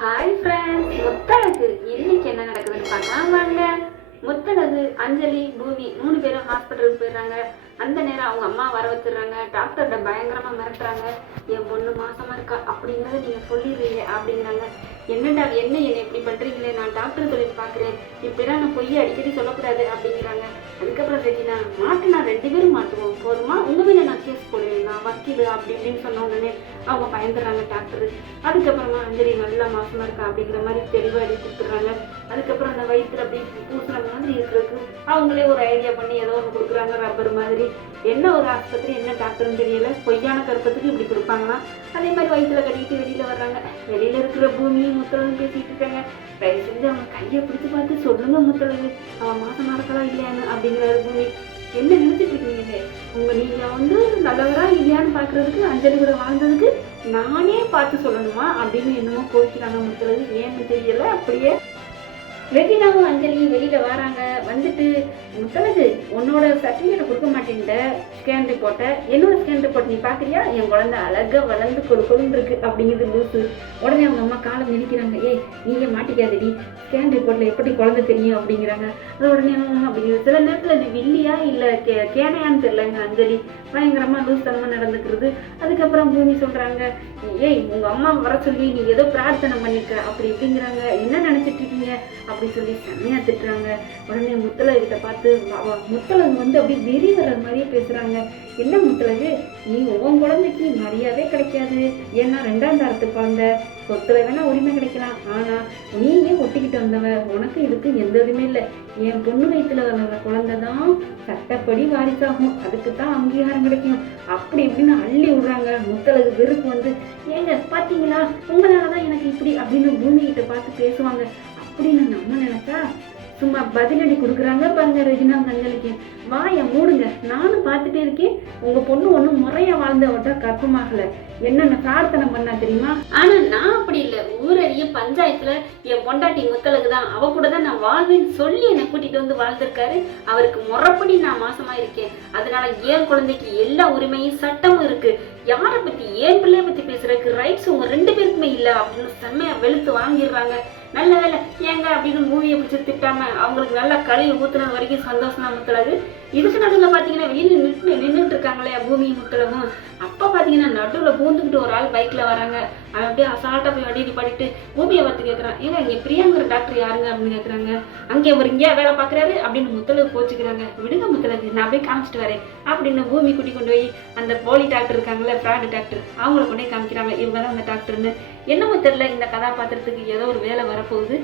Hi friends Muthazhagu இன்னைக்கு என்ன நடக்குதுன்னு பார்க்கலாம் வாங்க. முத்தழகு அஞ்சலி பூமி மூணு பேரும் ஹாஸ்பிட்டலுக்கு போயிடுறாங்க. அந்த நேரம் அவங்க அம்மா வர வச்சிடுறாங்க. டாக்டர்கிட்ட பயங்கரமாக மிரட்டுறாங்க. என் பொண்ணு மாசமாக இருக்கா? அப்படிங்கிறத நீங்கள் சொல்லிடுறீங்க அப்படிங்கிறாங்க. என்னடா என்ன என்னை இப்படி பண்ணுறீங்களே நான் டாக்டர் சொல்லி பார்க்குறேன். இப்படிலாம் நான் பொய்யை அடிக்கடி சொல்லக்கூடாது அப்படிங்கிறாங்க. அதுக்கப்புறம் சரி நான் ரெண்டு பேரும் மாட்டுவோம் போதுமா? உங்க மேல நான் கேஸ் போடுவேன் நான் வக்கீல் அப்படி இப்படின்னு சொன்ன உடனே அவங்க பயந்துடுறாங்க டாக்டர் அதுக்கப்புறமா அஞ்சலி நல்லா மாசமா இருக்கா அப்படிங்கிற மாதிரி தெளிவா எழுதி கொடுத்துட்றாங்க. அதுக்கப்புறம் அந்த வயிற்றுல அப்படி பூசுற மாதிரி இருக்கிறதுக்கு அவங்களே ஒரு ஐடியா பண்ணி ஏதோ ஒன்று கொடுக்குறாங்க ரப்பர் மாதிரி. என்ன ஒரு ஆஸ்பத்திரி என்ன டாக்டர்னு தெரியல. பொய்யான கருப்பத்துக்கு இப்படி கொடுப்பாங்கன்னா அதே மாதிரி வயிற்றுல கட்டிட்டு வெளியில வர்றாங்க. வெளியில இருக்கிற பூமியும் முத்தளவு பேசிட்டு இருக்காங்க. தயவு செஞ்சு அவங்க கையை பிடிச்சு பார்த்து சொல்லுங்க முத்தளவு அவன் மாசமா இருக்கலாம் இல்லையான்னு. அப்படிங்கிறாரு பூமி. என்ன நினைச்சிட்டு இருக்கீங்க? உங்க நீங்க வந்து நல்லவரா இல்லையான்னு பாக்குறதுக்கு அஞ்சலி கூட வாழ்ந்ததுக்கு நானே பார்த்து சொல்லணுமா? அப்படின்னு என்னமோ கோரிக்கிறாங்க முத்தளவு ஏன்னு தெரியல அப்படியே ரெஜினாவும் அஞ்சலியும் வெளியில வராங்க. வந்துட்டு முத்தலகு உன்னோட சர்டிஃபிகேட் கொடுக்க மாட்டேங்கிற ஸ்கேன் ரிப்போர்ட்டை என்னோட ஸ்கேன் ரிப்போர்ட் நீ பாக்குறியா? என் குழந்தை அழகா வளர்ந்து கொடு கொழுந்து இருக்கு அப்படிங்கிறது லூசு. உடனே அவங்க அம்மா காலம் மிதிக்கிறாங்க. நீங்கள் நீங்க மாட்டிக்காதடி ஸ்கேன் ரிப்போர்ட்டில் எப்படி குழந்தை தெரியும் அப்படிங்கிறாங்க. அது உடனே அப்படிங்கிற சில நேரத்துல இது வில்லியா இல்லை கே கேனையான்னு தெரியலங்க அஞ்சலி. பயங்கரமா லூஸ்தனமாக நடந்துக்கிறது. அதுக்கப்புறம் பூமி சொல்றாங்க ஏய் உங்க அம்மா வர சொல்லி நீ ஏதோ பிரார்த்தனை பண்ணிக்க அப்படி இப்படிங்கிறாங்க. என்ன நினைச்சிட்டு இருக்கீங்க? அப்படி சொல்லி செம்மையா திட்டுறாங்க. உடனே முத்தலகிட்ட பார்த்து முத்தலகு வந்து அப்படியே வெறி வர்ற மாதிரியே பேசுறாங்க. என்ன முத்தலகு? நீ உன் குழந்தைக்கு மரியாதை கிடைக்காது. ஏன்னா ரெண்டாம் தரத்து குழந்தை சொத்துல வேணா உரிமை கிடைக்கலாம். ஆனா நீயே ஒட்டிக்கிட்டு வந்தவ உனக்கு இதுக்கு எந்த இதுவுமே இல்லை. என் பொண்ணு வயிற்றுல வந்த குழந்தை தான் சட்டப்படி வாரிசாகும். அதுக்கு தான் அங்கீகாரம் கிடைக்கும். அப்படி இப்படின்னு அள்ளி விடுறாங்க. முத்தலகு வெறுப்பு வந்து ஏங்க பாத்தீங்களா? உங்களால தான் எனக்கு இப்படி அப்படின்னு பூமி கிட்ட பார்த்து பேசுவாங்க. அப்படின்னு நம்ம நினைச்சா சும்மா பதிலடி கொடுக்குறாங்க பாருங்க ரெஜினா மஞ்சளுக்கு வாயை மூடுங்க நானும் பார்த்துட்டே இருக்கேன். உங்க பொண்ணு ஒன்றும் முறையா வாழ்ந்தவட்டா கற்பமாகல என்னென்ன பிரார்த்தனை பண்ணா தெரியுமா? ஆனா நான் அப்படி இல்லை. ஊரறிய பஞ்சாயத்துல என் பொண்டாட்டி மக்களுக்கு தான். அவ கூட தான் நான் வாழ்வேன்னு சொல்லி என்னை கூட்டிட்டு வந்து வாழ்ந்திருக்காரு. அவருக்கு முறைப்படி நான் மாசமா இருக்கேன். அதனால என் குழந்தைக்கு எல்லா உரிமையும் சட்டமும் இருக்கு. யாரை பத்தி ஏன் பிள்ளைய பத்தி பேசுறதுக்கு ரைட்ஸ் உங்க ரெண்டு பேருக்குமே இல்லை அப்படின்னு செம்மையா வெளுத்து வாங்கிடுறாங்க. நல்ல வேலை ஏங்க அப்படின்னு மூவியை பிடிச்சி திட்டாம அவங்களுக்கு நல்லா கழுவி ஊத்துனது வரைக்கும் சந்தோஷமா முத்தளவு இதுக்கு நடுவில் பார்த்தீங்கன்னா வெளியில நின்று நின்றுட்டு இருக்காங்களே பூமி முத்தளவும் பார்த்தீங்கன்னா நடுவில் பூந்துக்கிட்டு ஒரு ஆள் பைக்கில் வராங்க. அவன் அப்படியே அசால்ட்டாக போய் வண்டி பாடிட்டு பூமியை பார்த்து கேட்குறான் ஏங்க இங்கே பிரியாங்கிற டாக்டர் யாருங்க அப்படின்னு கேட்குறாங்க அங்கே அவர் இங்கேயா வேலை பார்க்குறாரு அப்படின்னு முத்தலுக்கு போச்சுக்கிறாங்க விடுங்க முத்தளவு நான் போய் காமிச்சிட்டு வரேன் அப்படின்னு பூமி கூட்டி கொண்டு போய் அந்த போலி டாக்டர் இருக்காங்கல்ல ஃப்ராடு டாக்டர் அவங்கள கொண்டு போய் காமிக்கிறாங்க. இவங்க தான் அந்த டாக்டர்னு என்னமோ தெரியல இந்த கதாபாத்திரத்துக்கு ஏதோ ஒரு வேலை வரப்போகுது.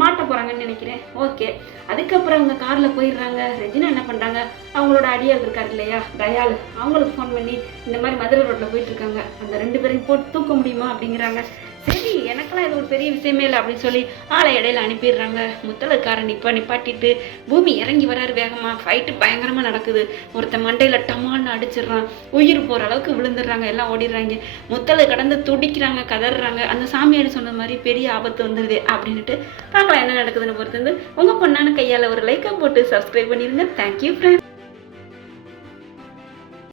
மாட்ட போகிறாங்கன்னு நினைக்கிறேன். ஓகே அதுக்கப்புறம் அவங்க காரில் போயிடுறாங்க. ரெஜினா என்ன பண்ணுறாங்க அவங்களோட அடியாள் இருக்காரு இல்லையா? தயாள். அவங்களுக்கு ஃபோன் பண்ணி இந்த மாதிரி மதுரை ரோட்ல போயிட்டு இருக்காங்க அந்த ரெண்டு பேரையும் போட்டு தூக்க முடியுமா அப்படிங்கிறாங்க. சரி எனக்கெல்லாம் இது ஒரு பெரிய விஷயமே இல்லை அப்படின்னு சொல்லி ஆளை இடையில அனுப்பிடுறாங்க. முத்தலக்காரன் நிப்பா நிப்பாட்டிட்டு பூமி இறங்கி வராரு வேகமா. ஃபைட்டு பயங்கரமா நடக்குது. ஒருத்தன் மண்டையில டமான்னு அடிச்சிடுறான். உயிர் போற அளவுக்கு விழுந்துடுறாங்க. எல்லாம் ஓடிடுறாங்க. முத்தலை கடந்து துடிக்கிறாங்க கதறாங்க. அந்த சாமியாடி சொன்ன மாதிரி பெரிய ஆபத்து வந்துடுது அப்படின்னுட்டு பார்க்கலாம் என்ன நடக்குதுன்னு பொறுத்து வந்து உங்க பொண்ணான கையால ஒரு லைக்கை போட்டு சப்ஸ்கிரைப் பண்ணிருங்க. Thank you friend